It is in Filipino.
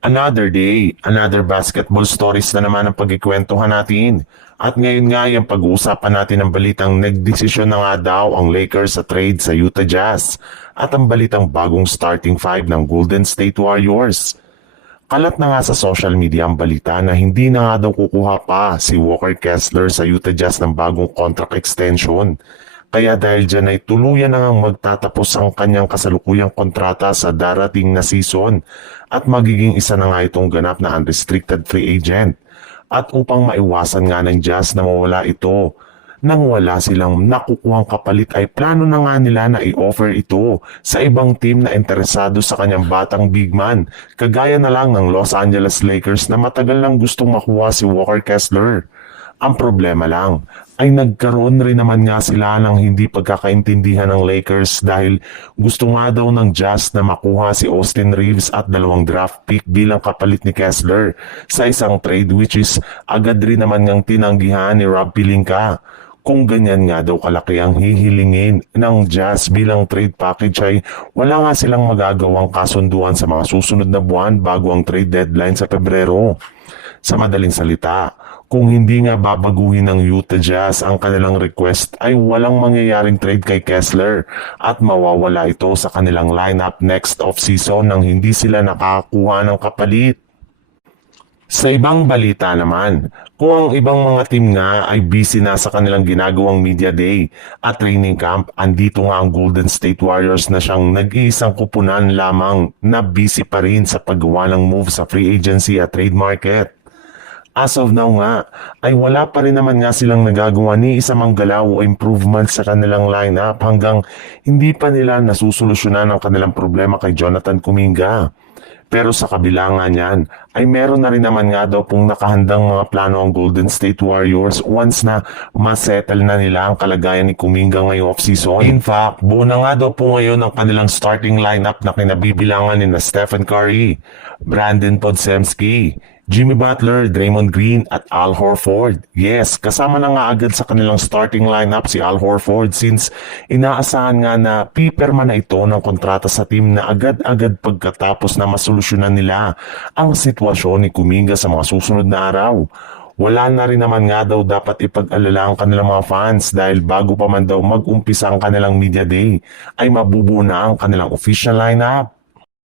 Another day, another basketball stories na naman ang pagkikwentuhan natin. At ngayon nga yung pag-uusapan natin ang balitang nagdesisyon na nga daw ang Lakers sa trade sa Utah Jazz at ang balitang bagong starting five ng Golden State Warriors. Kalat na nga sa social media ang balita na hindi na nga daw kukuha pa si Walker Kessler sa Utah Jazz ng bagong contract extension. Kaya dahil dyan ay tuluyan na ngang magtatapos ang kanyang kasalukuyang kontrata sa darating na season at magiging isa na nga itong ganap na unrestricted free agent. At upang maiwasan nga ng Jazz na mawala ito, nang wala silang nakukuhang kapalit ay plano na nga nila na i-offer ito sa ibang team na interesado sa kanyang batang big man, kagaya na lang ng Los Angeles Lakers na matagal lang gustong makuha si Walker Kessler. Ang problema lang ay nagkaroon rin naman nga sila ng hindi pagkakaintindihan ng Lakers dahil gusto nga daw ng Jazz na makuha si Austin Reeves at 2 draft pick bilang kapalit ni Kessler sa isang trade which is agad rin naman ngang tinanggihan ni Rob Pelinka. Kung ganyan nga daw kalaki ang hihilingin ng Jazz bilang trade package ay wala nga silang magagawang kasunduan sa mga susunod na buwan bago ang trade deadline sa Pebrero. Sa madaling salita, kung hindi nga babaguhin ng Utah Jazz ang kanilang request ay walang mangyayaring trade kay Kessler at mawawala ito sa kanilang lineup next off-season nang hindi sila nakakuha ng kapalit. Sa ibang balita naman, kung ang ibang mga team nga ay busy na sa kanilang ginagawang media day at training camp, andito nga ang Golden State Warriors na siyang nag-iisang kupunan lamang na busy pa rin sa paggawa ng move sa free agency at trade market. As of now nga, ay wala pa rin naman nga silang nagagawa ni isa mang galaw o improvement sa kanilang lineup hanggang hindi pa nila nasusolusyonan ang kanilang problema kay Jonathan Kuminga. Pero sa kabila nga niyan, ay meron na rin naman nga daw pong nakahandang mga plano ang Golden State Warriors once na masettle na nila ang kalagayan ni Kuminga ngayong off-season. In fact, buo na nga daw po ngayon ang kanilang starting lineup na kinabibilangan ni na Stephen Curry, Brandon Podziemski, Jimmy Butler, Draymond Green at Al Horford. Yes, kasama na nga agad sa kanilang starting lineup si Al Horford since inaasahan nga na pipirma na ito ng kontrata sa team na agad-agad pagkatapos na masolusyonan nila ang sitwasyon ni Kuminga sa mga susunod na araw. Wala na rin naman nga daw dapat ipag-alala ang kanilang mga fans dahil bago pa man daw mag-umpisa ang kanilang media day ay mabubuo na ang kanilang official lineup.